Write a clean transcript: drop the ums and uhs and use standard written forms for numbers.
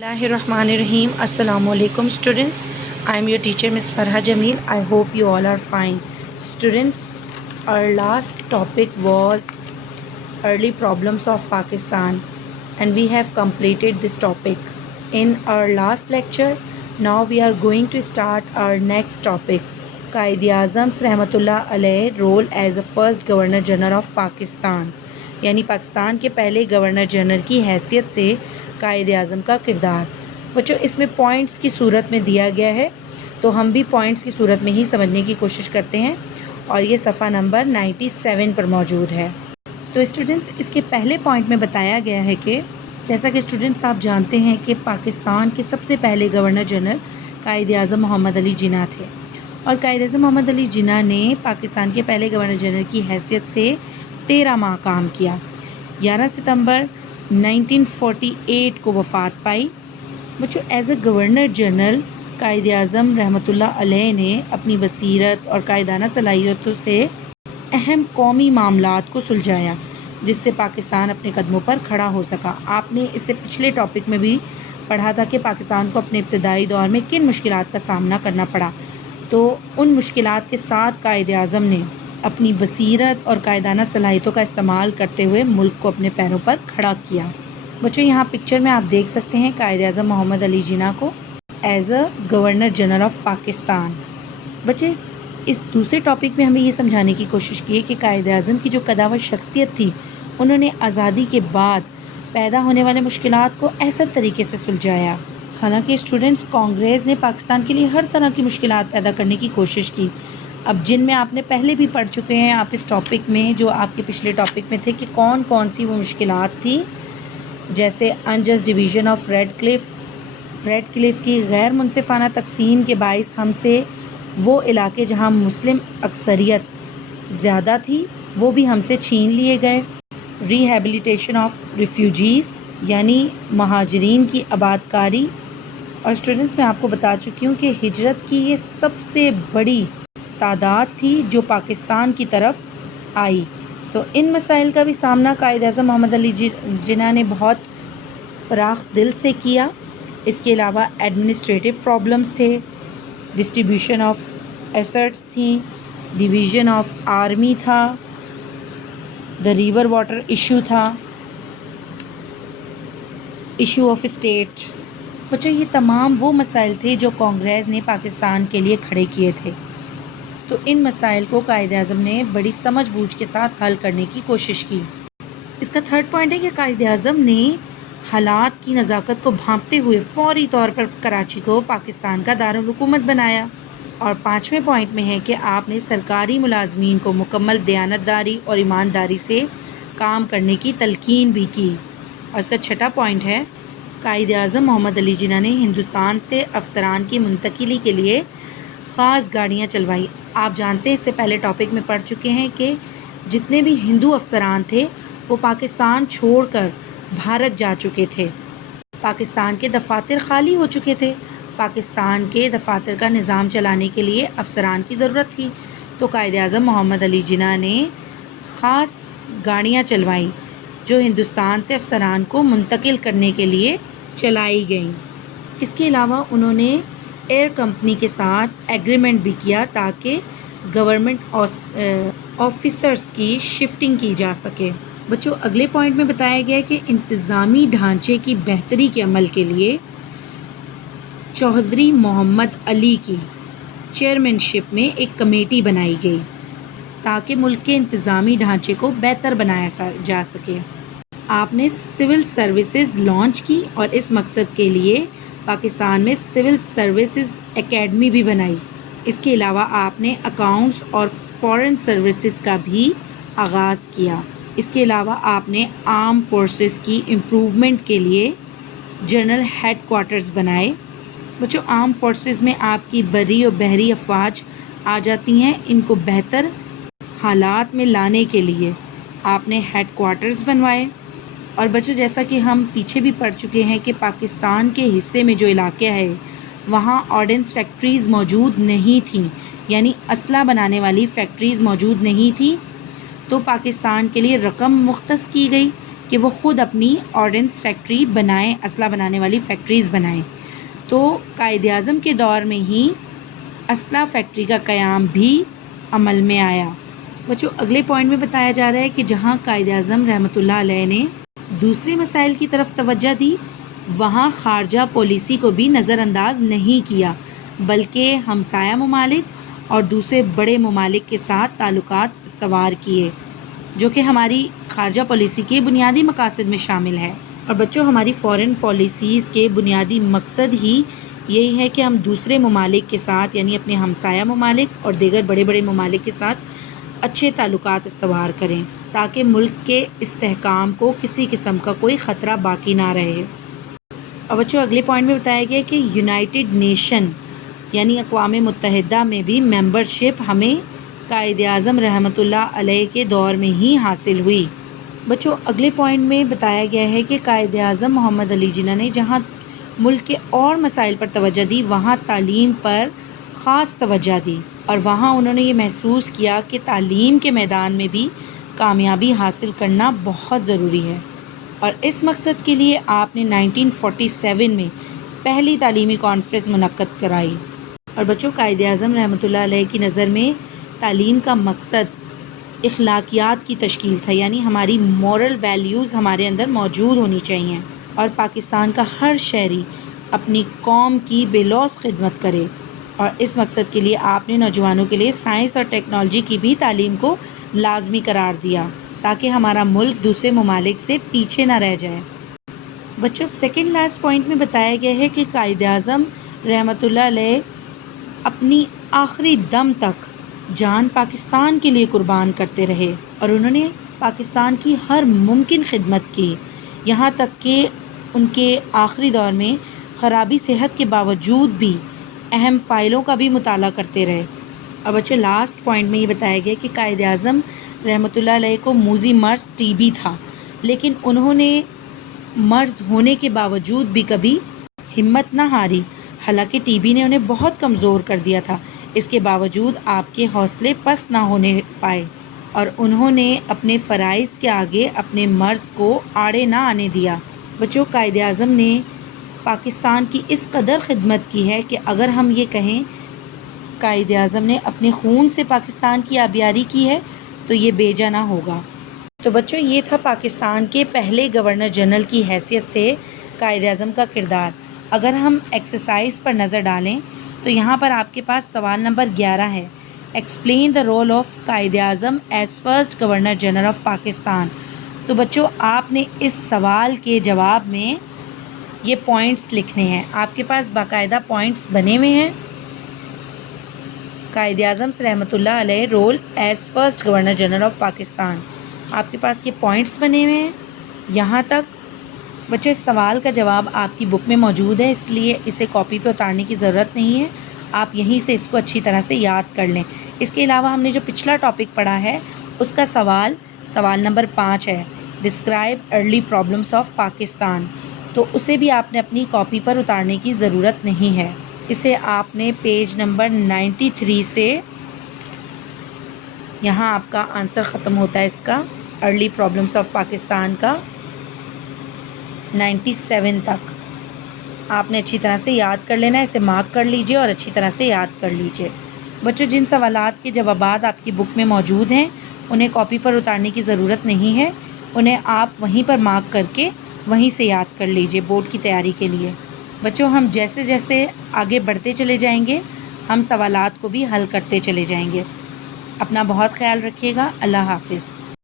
Bismillahirrahmanirrahim. Assalamu alaikum students. I am your teacher Ms. Farha Jamil. I hope you all are fine. Students, our last topic was early problems of Pakistan and we have completed this topic in our last lecture. Now we are going to start our next topic. Quaid-e-Azam's Rahmatullah alayh role as a first Governor General of Pakistan. یعنی پاکستان کے پہلے governor general کی حیثیت سے قائد اعظم کا کردار. بچوں اس میں پوائنٹس کی صورت میں دیا گیا ہے تو ہم بھی پوائنٹس کی صورت میں ہی سمجھنے کی کوشش کرتے ہیں اور یہ صفحہ نمبر 97 پر موجود ہے. تو اسٹوڈنٹس اس کے پہلے پوائنٹ میں بتایا گیا ہے کہ جیسا کہ اسٹوڈنٹس آپ جانتے ہیں کہ پاکستان کے سب سے پہلے گورنر جنرل قائد اعظم محمد علی جناح تھے اور قائد اعظم محمد علی جناح نے پاکستان کے پہلے گورنر جنرل کی حیثیت سے 13 ماہ کام کیا. 11 ستمبر 1948 کو وفات پائی. بچوں as a governor general Quaid Azam رحمۃ اللہ علیہ نے اپنی بصیرت اور قائدانہ صلاحیتوں سے اہم قومی معاملات کو سلجھایا جس سے پاکستان اپنے قدموں پر کھڑا ہو سکا. آپ نے اس سے پچھلے ٹاپک میں بھی پڑھا تھا کہ پاکستان کو اپنے ابتدائی دور میں کن مشکلات کا سامنا کرنا پڑا. تو ان مشکلات کے ساتھ قائد اعظم نے اپنی بصیرت اور قائدانہ صلاحیتوں کا استعمال کرتے ہوئے ملک کو اپنے پیروں پر کھڑا کیا. بچوں یہاں پکچر میں آپ دیکھ سکتے ہیں قائد اعظم محمد علی جناح کو as a governor general of Pakistan. بچے اس دوسرے ٹاپک میں ہمیں یہ سمجھانے کی کوشش کی ہے کہ قائد اعظم کی جو قداور شخصیت تھی انہوں نے آزادی کے بعد پیدا ہونے والے مشکلات کو احسن طریقے سے سلجھایا. حالانکہ اسٹوڈنٹس کانگریس نے پاکستان کے لیے ہر طرح کی مشکلات پیدا کرنے کی کوشش کی. اب جن میں آپ نے پہلے بھی پڑھ چکے ہیں آپ اس ٹاپک میں جو آپ کے پچھلے ٹاپک میں تھے کہ کون کون سی وہ مشکلات تھی، جیسے انجسٹ ڈویژن آف ریڈ کلف کی غیر منصفانہ تقسیم کے باعث ہم سے وہ علاقے جہاں مسلم اکثریت زیادہ تھی وہ بھی ہم سے چھین لیے گئے. ریہیبلیٹیشن آف ریفیوجیز یعنی مہاجرین کی آباد کاری. اور اسٹوڈنٹس میں آپ کو بتا چکی ہوں کہ ہجرت کی یہ سب سے بڑی تعداد تھی جو پاکستان کی طرف آئی. تو ان مسائل کا بھی سامنا قائد اعظم محمد علی جناح نے بہت فراخ دل سے کیا. اس کے علاوہ ایڈمنسٹریٹو پرابلمس تھے، ڈسٹریبیوشن آف ایسٹس تھیں، ڈویژن آف آرمی تھا، دا ریور واٹر ایشو تھا، ایشو آف اسٹیٹس. بچوں یہ تمام وہ مسائل تھے جو کانگریس نے پاکستان کے لیے کھڑے کیے تھے. تو ان مسائل کو قائد اعظم نے بڑی سمجھ بوجھ کے ساتھ حل کرنے کی کوشش کی. اس کا تھرڈ پوائنٹ ہے کہ قائد اعظم نے حالات کی نزاکت کو بھانپتے ہوئے فوری طور پر کراچی کو پاکستان کا دارالحکومت بنایا. اور پانچویں پوائنٹ میں ہے کہ آپ نے سرکاری ملازمین کو مکمل دیانتداری اور ایمانداری سے کام کرنے کی تلقین بھی کی. اور اس کا چھٹا پوائنٹ ہے قائد اعظم محمد علی جناح نے ہندوستان سے افسران کی منتقلی کے لیے خاص گاڑیاں چلوائی. آپ جانتے ہیں اس سے پہلے ٹاپک میں پڑھ چکے ہیں کہ جتنے بھی ہندو افسران تھے وہ پاکستان چھوڑ کر بھارت جا چکے تھے. پاکستان کے دفاتر خالی ہو چکے تھے. پاکستان کے دفاتر کا نظام چلانے کے لیے افسران کی ضرورت تھی. تو قائد اعظم محمد علی جناح نے خاص گاڑیاں چلوائیں جو ہندوستان سے افسران کو منتقل کرنے کے لیے چلائی گئیں. اس کے علاوہ انہوں نے ایئر کمپنی کے ساتھ ایگریمنٹ بھی کیا تاکہ گورنمنٹ آفیسرز کی شفٹنگ کی جا سکے. بچوں اگلے پوائنٹ میں بتایا گیا کہ انتظامی ڈھانچے کی بہتری کے عمل کے لیے چودھری محمد علی کی چیئرمین-شپ میں ایک کمیٹی بنائی گئی تاکہ ملک کے انتظامی ڈھانچے کو بہتر بنایا جا سکے. آپ نے سول سروسز لانچ کی اور اس مقصد کے لیے پاکستان میں سول سروسز اکیڈمی بھی بنائی. اس کے علاوہ آپ نے اکاؤنٹس اور فورن سروسز کا بھی آغاز کیا. اس کے علاوہ آپ نے آرم فورسز کی امپروومنٹ کے لیے جنرل ہیڈ کوارٹرز بنائے. بچوں آرم فورسز میں آپ کی بری اور بحری افواج آ جاتی ہیں. ان کو بہتر حالات میں لانے کے لیے آپ نے ہیڈ کوارٹرز بنوائے. اور بچوں جیسا کہ ہم پیچھے بھی پڑھ چکے ہیں کہ پاکستان کے حصے میں جو علاقہ ہے وہاں آرڈننس فیکٹریز موجود نہیں تھیں، یعنی اسلحہ بنانے والی فیکٹریز موجود نہیں تھیں. تو پاکستان کے لیے رقم مختص کی گئی کہ وہ خود اپنی آرڈنس فیکٹری بنائیں، اسلحہ بنانے والی فیکٹریز بنائیں۔ تو قائد اعظم کے دور میں ہی اسلحہ فیکٹری کا قیام بھی عمل میں آیا۔ بچوں اگلے پوائنٹ میں بتایا جا رہا ہے کہ جہاں قائد اعظم رحمۃ اللہ علیہ نے دوسرے مسائل کی طرف توجہ دی، وہاں خارجہ پالیسی کو بھی نظر انداز نہیں کیا، بلکہ ہمسایہ ممالک اور دوسرے بڑے ممالک کے ساتھ تعلقات استوار کیے، جو کہ ہماری خارجہ پالیسی کے بنیادی مقاصد میں شامل ہے۔ اور بچوں ہماری فارن پالیسیز کے بنیادی مقصد ہی یہی ہے کہ ہم دوسرے ممالک کے ساتھ یعنی اپنے ہمسایہ ممالک اور دیگر بڑے بڑے ممالک کے ساتھ اچھے تعلقات استوار کریں، تاکہ ملک کے استحکام کو کسی قسم کا کوئی خطرہ باقی نہ رہے۔ اور بچوں اگلے پوائنٹ میں بتایا گیا کہ یونائٹڈ نیشن یعنی اقوام متحدہ میں بھی ممبرشپ ہمیں قائد اعظم رحمۃ اللہ علیہ کے دور میں ہی حاصل ہوئی۔ بچوں اگلے پوائنٹ میں بتایا گیا ہے کہ قائد اعظم محمد علی جناح نے جہاں ملک کے اور مسائل پر توجہ دی، وہاں تعلیم پر خاص توجہ دی، اور وہاں انہوں نے یہ محسوس کیا کہ تعلیم کے میدان میں بھی کامیابی حاصل کرنا بہت ضروری ہے، اور اس مقصد کے لیے آپ نے 1947 میں پہلی تعلیمی کانفرنس منعقد کرائی۔ اور بچوں قائد اعظم رحمۃ اللہ علیہ کی نظر میں تعلیم کا مقصد اخلاقیات کی تشکیل تھا، یعنی ہماری مورل ویلیوز ہمارے اندر موجود ہونی چاہیے، اور پاکستان کا ہر شہری اپنی قوم کی بے لوث خدمت کرے، اور اس مقصد کے لیے آپ نے نوجوانوں کے لیے سائنس اور ٹیکنالوجی کی بھی تعلیم کو لازمی قرار دیا، تاکہ ہمارا ملک دوسرے ممالک سے پیچھے نہ رہ جائے۔ بچوں سیکنڈ لاسٹ پوائنٹ میں بتایا گیا ہے کہ قائد اعظم رحمۃ اللہ علیہ اپنی آخری دم تک جان پاکستان کے لیے قربان کرتے رہے، اور انہوں نے پاکستان کی ہر ممکن خدمت کی، یہاں تک کہ ان کے آخری دور میں خرابی صحت کے باوجود بھی اہم فائلوں کا بھی مطالعہ کرتے رہے۔ اور بچوں لاسٹ پوائنٹ میں یہ بتایا گیا کہ قائد اعظم رحمۃ اللہ علیہ کو موذی مرض TB تھا، لیکن انہوں نے مرض ہونے کے باوجود بھی کبھی ہمت نہ ہاری، حالانکہ TB نے انہیں بہت کمزور کر دیا تھا، اس کے باوجود آپ کے حوصلے پست نہ ہونے پائے، اور انہوں نے اپنے فرائض کے آگے اپنے مرض کو آڑے نہ آنے دیا۔ بچوں قائد اعظم نے پاکستان کی اس قدر خدمت کی ہے کہ اگر ہم یہ کہیں قائد اعظم نے اپنے خون سے پاکستان کی آبیاری کی ہے تو یہ بے جا نہ ہوگا۔ تو بچوں یہ تھا پاکستان کے پہلے گورنر جنرل کی حیثیت سے قائد اعظم کا کردار۔ اگر ہم ایکسرسائز پر نظر ڈالیں تو یہاں پر آپ کے پاس سوال نمبر 11 ہے، explain the role of Quaid Azam is first governor general of Pakistan. تو بچوں آپ نے اس سوال کے جواب میں یہ پوائنٹس لکھنے ہیں، آپ کے پاس باقاعدہ پوائنٹس بنے ہوئے ہیں۔ قائد اعظم رحمۃ اللہ علیہ role is first governor general of Pakistan, آپ کے پاس یہ پوائنٹس بنے ہوئے ہیں یہاں تک۔ بچے اس سوال کا جواب آپ کی بک میں موجود ہے، اس لیے اسے کاپی پہ اتارنے کی ضرورت نہیں ہے، آپ یہیں سے اس کو اچھی طرح سے یاد کر لیں۔ اس کے علاوہ ہم نے جو پچھلا ٹاپک پڑھا ہے اس کا سوال نمبر 5 ہے، describe early problems of Pakistan, تو اسے بھی آپ نے اپنی کاپی پر اتارنے کی ضرورت نہیں ہے، اسے آپ نے پیج نمبر 93 سے یہاں آپ کا آنسر ختم ہوتا ہے اس کا ارلی پرابلمس آف پاکستان کا 97 تک آپ نے اچھی طرح سے یاد کر لینا ہے، اسے مارک کر لیجئے اور اچھی طرح سے یاد کر لیجئے۔ بچوں جن سوالات کے جوابات آپ کی بک میں موجود ہیں انہیں کاپی پر اتارنے کی ضرورت نہیں ہے، انہیں آپ وہیں پر مارک کر کے وہیں سے یاد کر لیجئے بورڈ کی تیاری کے لیے۔ بچوں ہم جیسے جیسے آگے بڑھتے چلے جائیں گے ہم سوالات کو بھی حل کرتے چلے جائیں گے۔ اپنا بہت خیال رکھیے گا، اللہ حافظ۔